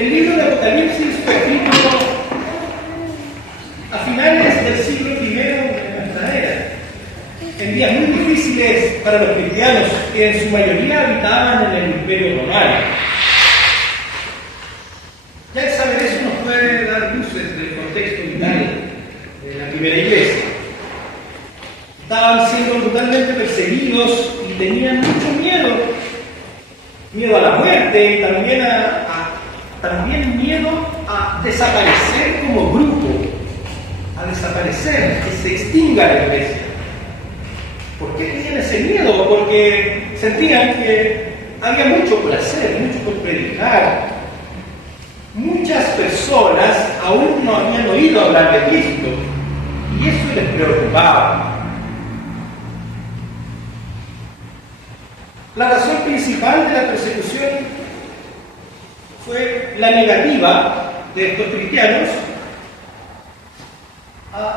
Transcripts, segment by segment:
El libro de Apocalipsis fue escrito a finales del siglo I de nuestra era, en días muy difíciles para los cristianos que en su mayoría habitaban en el Imperio Romano. Ya el saber eso nos puede dar luces del contexto vital de la primera iglesia. Estaban siendo brutalmente perseguidos y tenían mucho miedo a la muerte y también miedo a desaparecer como grupo, a desaparecer, que se extinga la iglesia. ¿Por qué tenían ese miedo? Porque sentían que había mucho por hacer, mucho por predicar. Muchas personas aún no habían oído hablar de Cristo y eso les preocupaba. La razón principal de la persecución fue la negativa de estos cristianos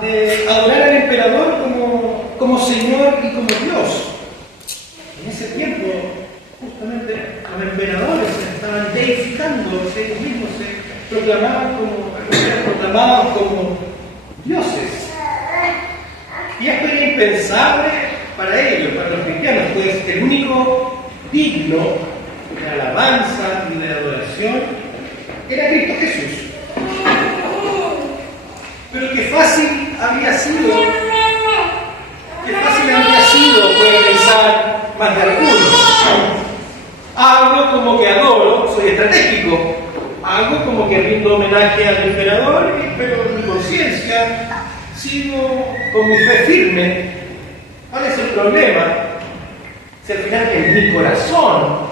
de adorar al emperador como Señor y como Dios. En ese tiempo, justamente, los emperadores estaban deificando ellos mismos, se proclamaban como dioses. Y esto era impensable para ellos, para los cristianos, pues el único digno de alabanza y de adoración era Cristo Jesús. Pero qué fácil había sido, puede pensar más de algunos. Hago como que adoro, soy estratégico, hago como que rindo homenaje al emperador, pero en mi conciencia sigo con mi fe firme. ¿Cuál es el problema? Si al final en mi corazón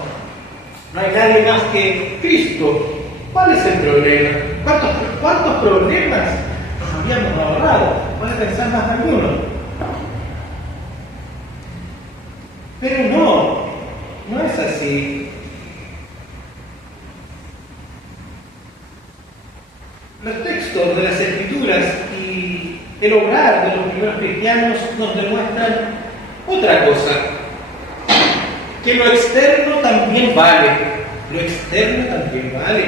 no hay nadie más que Cristo, ¿cuál es el problema? ¿Cuántos problemas nos habíamos ahorrado? Puede pensar más de alguno. Pero no es así. Los textos de las Escrituras y el obrar de los primeros cristianos nos demuestran otra cosa, que lo externo también vale. Lo externo también vale.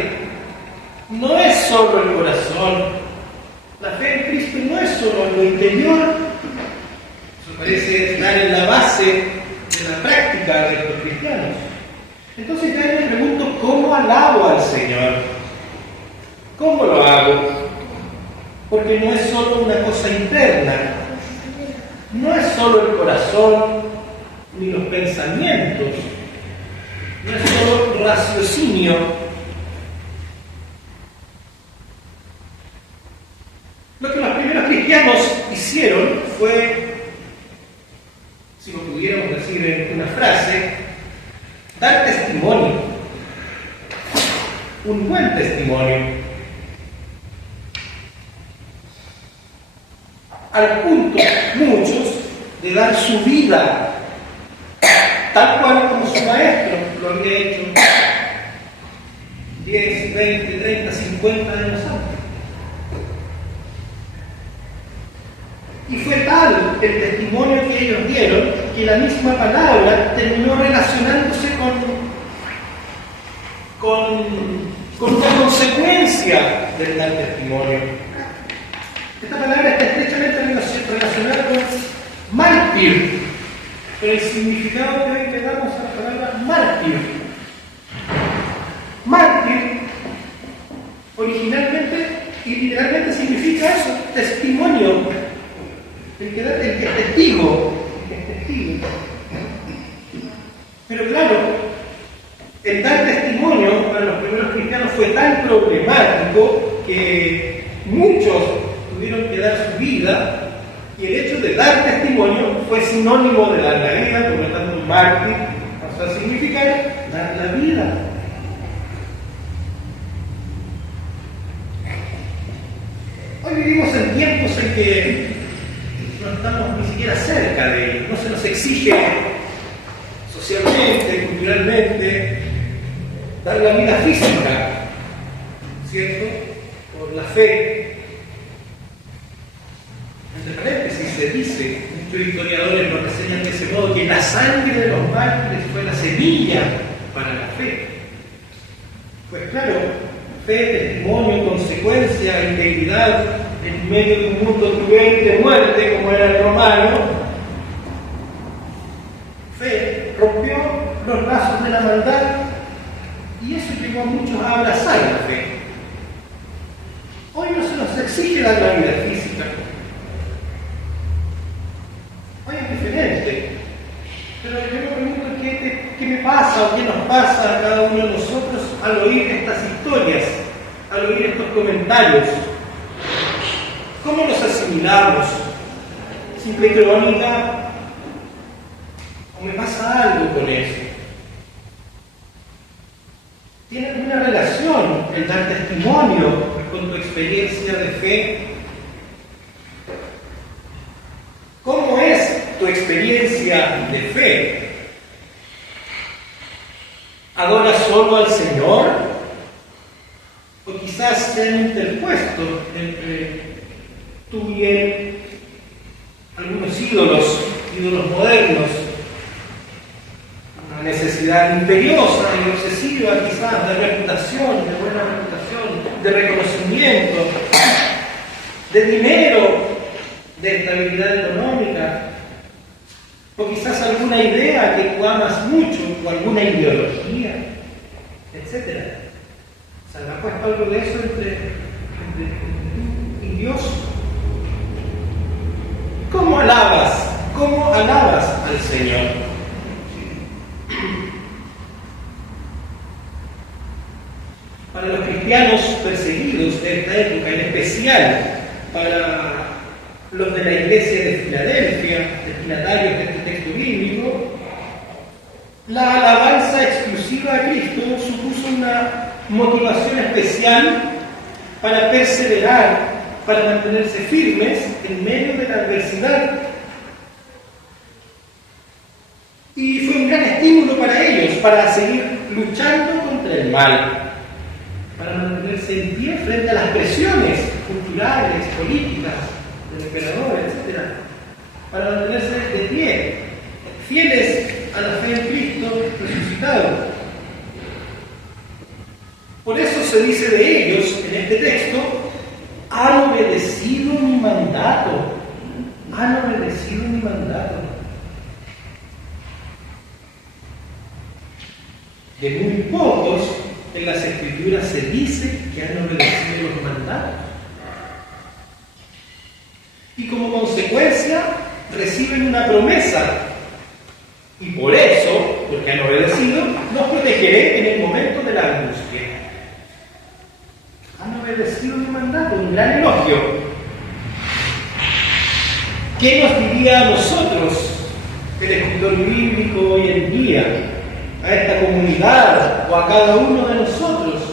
No es solo el corazón. La fe en Cristo no es solo en lo interior. Eso parece estar en la base de la práctica de los cristianos. Entonces ya me pregunto, ¿cómo alabo al Señor? ¿Cómo lo hago? Porque no es solo una cosa interna, no es solo el corazón ni los pensamientos, no es solo raciocinio. Lo que los primeros cristianos hicieron fue, si lo pudiéramos decir en una frase, dar testimonio, un buen testimonio. Al punto, muchos, de dar su vida, tal cual como su maestro lo había hecho 10, 20, 30, 50 años antes. Y fue tal el testimonio que ellos dieron que la misma palabra terminó relacionándose con una consecuencia del tal testimonio. Esta palabra está estrechamente relacionada con mártir, con el significado que hoy le damos a la palabra mártir. Mártir, originalmente y literalmente significa eso, testimonio. El que es testigo. Pero claro, el dar testimonio para los primeros cristianos fue tan problemático que muchos tuvieron que dar su vida, y el hecho de dar testimonio fue sinónimo de dar la vida. Por lo tanto, un mártir pasó a significar dar la vida. Hoy vivimos en tiempos en que no estamos ni siquiera cerca de ello, no se nos exige socialmente, culturalmente, dar la vida física, ¿cierto? Por la fe. Entre paréntesis se dice, muchos historiadores lo reseñan de ese modo, que la sangre de los mártires fue la semilla para la fe. Pues claro, Fe, testimonio, consecuencia, integridad en medio de un mundo cruel de muerte como era el romano. Fe rompió los lazos de la maldad y eso llevó a muchos a abrazar la fe. Hoy no se nos exige la claridad física. Hoy es diferente. Pero yo me pregunto qué me pasa o qué nos pasa a cada uno de nosotros al oír estas historias, al oír estos comentarios. ¿Cómo nos asimilamos? ¿Simple crónica? ¿O me pasa algo con eso? ¿Tiene alguna relación el dar testimonio con tu experiencia de fe? ¿Cómo es tu experiencia de fe? ¿Adoras solo al Señor? ¿O quizás se han interpuesto entre tú y Él algunos ídolos modernos? Una necesidad imperiosa y obsesiva quizás de reputación, de buena reputación, de reconocimiento, de dinero, de estabilidad económica, o quizás alguna idea que tú amas mucho, o alguna ideología, etc. ¿Se habrá puesto algo de eso entre tú y Dios? ¿Cómo alabas? ¿Cómo alabas al Señor? Para los cristianos perseguidos de esta época, en especial para los de la iglesia de Filadelfia, destinatarios de este texto bíblico, la alabanza exclusiva a Cristo supuso una motivación especial para perseverar, para mantenerse firmes en medio de la adversidad. Y fue un gran estímulo para ellos, para seguir luchando contra el mal, para mantenerse en pie frente a las presiones culturales, políticas, del emperador, etc. Para mantenerse de pie, fieles a la fe en Cristo resucitado. Por eso se dice de ellos en este texto: han obedecido mi mandato. Han obedecido mi mandato. De muy pocos en las Escrituras se dice que han obedecido los mandatos. Y como consecuencia reciben una promesa. Y por eso, porque han obedecido, los protegeré en el momento de la angustia. Han obedecido mi mandato, un gran elogio. ¿Qué nos diría a nosotros el escritor bíblico hoy en día? A esta comunidad o a cada uno de nosotros.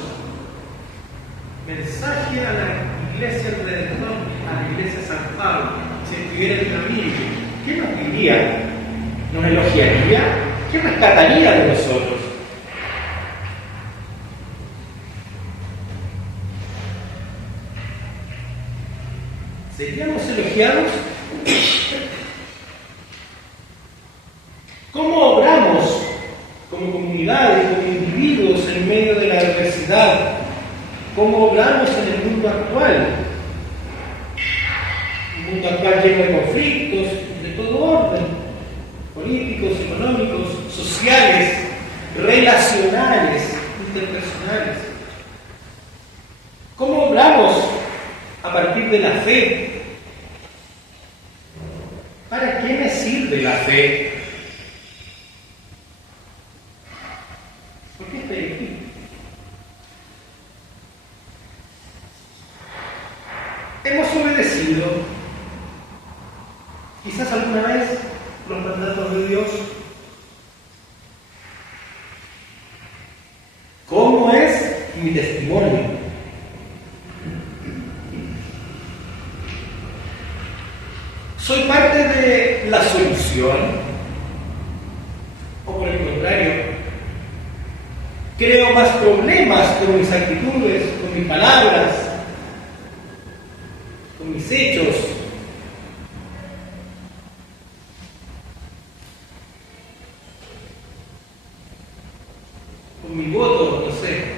Mensaje a la Iglesia del Redentor, a la Iglesia de San Pablo, si escribiera en la Biblia, ¿qué nos diría? ¿Nos elogiaría? ¿Qué rescataría de nosotros? ¿Seríamos elogiados? ¿Cómo obramos como comunidades, como individuos en medio de la adversidad? ¿Cómo obramos en el mundo actual? Un mundo actual lleno de conflictos, de todo orden, políticos, económicos, sociales, relacionales, interpersonales. ¿Cómo obramos a partir de la fe? ¿Para qué me sirve la fe? ¿Por qué estoy aquí? Hemos obedecido, quizás alguna vez, los mandatos de Dios. ¿Cómo es mi testimonio? ¿Soy parte de la solución? ¿O por el contrario, creo más problemas con mis actitudes, con mis palabras, con mis hechos? Con mi voto, no sé.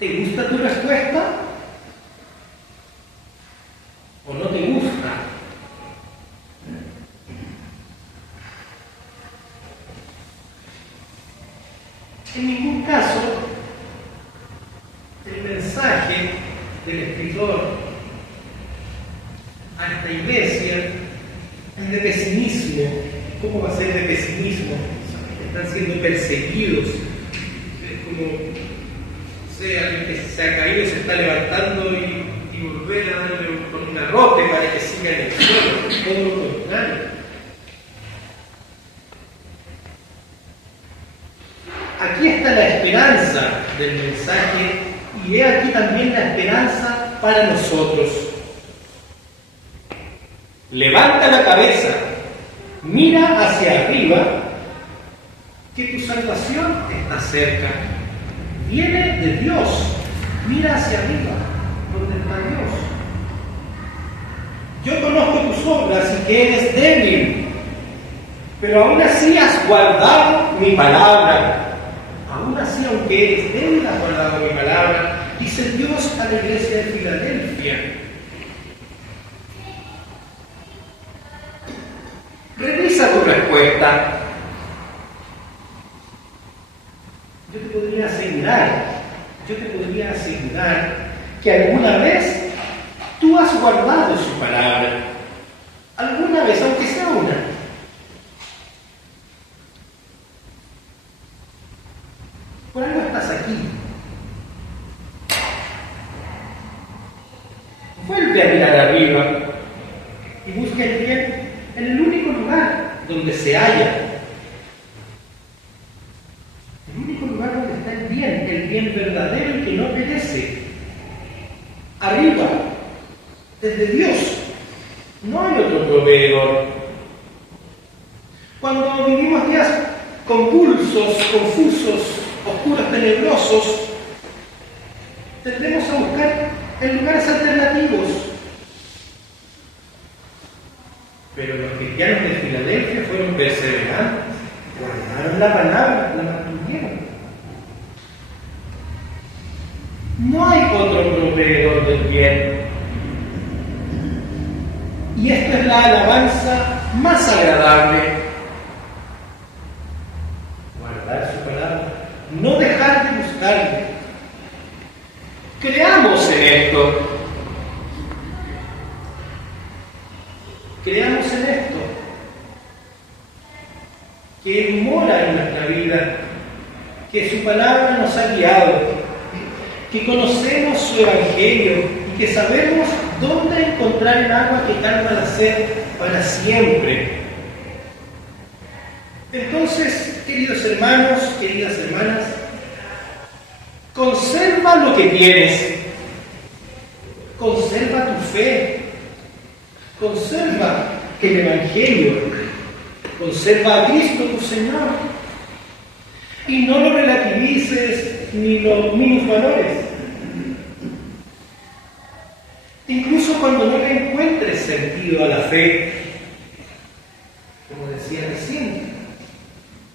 ¿Te gusta tu respuesta? ¿O no te gusta? En ningún caso, el mensaje del escritor a esta iglesia es de pesimismo. ¿Cómo va a ser de pesimismo? Están siendo perseguidos. Es como, alguien que se ha caído, se está levantando y volver a darle con un garrote para que siga en el suelo. Todo lo contrario. Aquí está la esperanza del mensaje y he aquí también la esperanza para nosotros. Levanta la cabeza, mira hacia arriba, que tu salvación está cerca. Viene de Dios, mira hacia arriba, donde está Dios. Yo conozco tus obras y que eres débil, pero aún así has guardado mi palabra. Aún así, aunque eres débil, has guardado mi palabra, dice Dios a la iglesia de Filadelfia. Revisa tu respuesta. Yo te podría asegurar que alguna vez tú has guardado su palabra. Alguna vez, aunque sea una. Por algo estás aquí. Vuelve a mirar arriba y busca el bien en el único lugar donde se halla. El único lugar donde está el bien verdadero y que no perece. Arriba, desde Dios, no hay otro proveedor. Cuando vivimos días convulsos, confusos, oscuros, tenebrosos, tendremos a buscar en lugares alternativos. Pero los cristianos de Filadelfia fueron perseverantes, guardaron la palabra, la mantuvieron. No hay otro proveedor del bien. Y esta es la alabanza más agradable. Guardar su palabra, no dejar de buscarle. Creamos en esto. Creamos en esto. Que Él mora en nuestra vida, que su palabra nos ha guiado, que conocemos su evangelio y que sabemos dónde encontrar el agua que calma la sed para siempre. Entonces, queridos hermanos, queridas hermanas, conserva lo que tienes, conserva tu fe, conserva el evangelio, conserva a Cristo tu Señor y no lo relativices ni lo minusvalores. Incluso cuando no le encuentres sentido a la fe, como decía recién,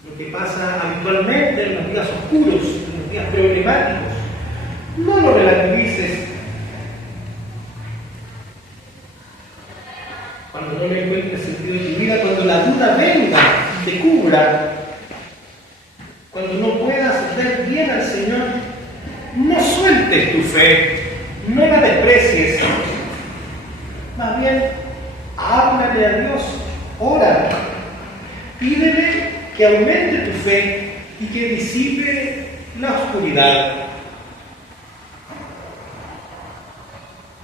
lo que pasa habitualmente en los días oscuros, en los días problemáticos, no lo relativices. Cuando no le encuentres sentido a tu vida, cuando la duda venga y te cubra, cuando no puedas ver bien al Señor, no sueltes tu fe, no la desprecies. Más bien, háblale a Dios, ora, pídele que aumente tu fe y que disipe la oscuridad.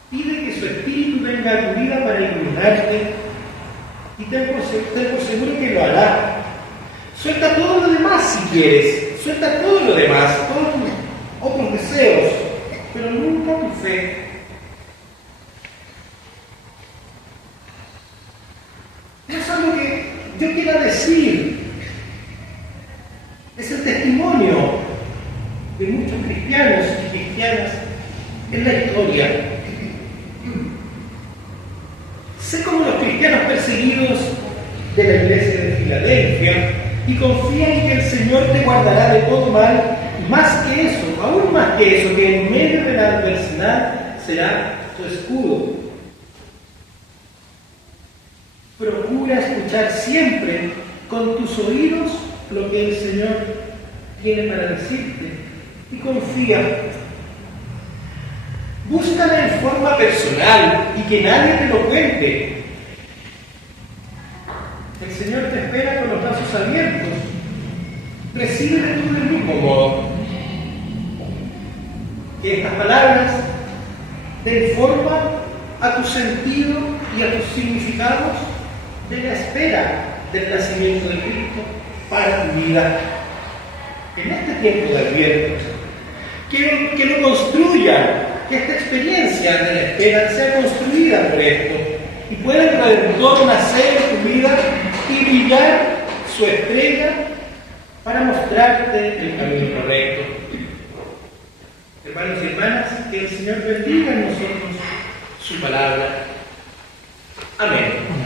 Pide que su Espíritu venga a tu vida para iluminarte y ten por seguro que lo hará. Suelta todo lo demás si quieres, suelta todo lo demás, todos tus otros deseos, pero nunca tu fe. Es algo que yo quiero decir. Es el testimonio de muchos cristianos y cristianas en la historia. Sé como los cristianos perseguidos de la iglesia de Filadelfia y confía en que el Señor te guardará de todo mal y más que eso, aún más que eso, que en medio de la adversidad será tu escudo. Procura escuchar siempre con tus oídos lo que el Señor tiene para decirte y confía. Búscala en forma personal y que nadie te lo cuente. El Señor te espera con los brazos abiertos. Recíbele tú del mismo modo. Que estas palabras den forma a tu sentido y a tus significados de la espera del nacimiento de Cristo para tu vida. En este tiempo de Adviento, que lo construyan, que esta experiencia de la espera sea construida por esto y pueda el Redentor nacer en tu vida y brillar su estrella para mostrarte el camino correcto. Hermanos y hermanas, que el Señor bendiga en nosotros su palabra. Amén.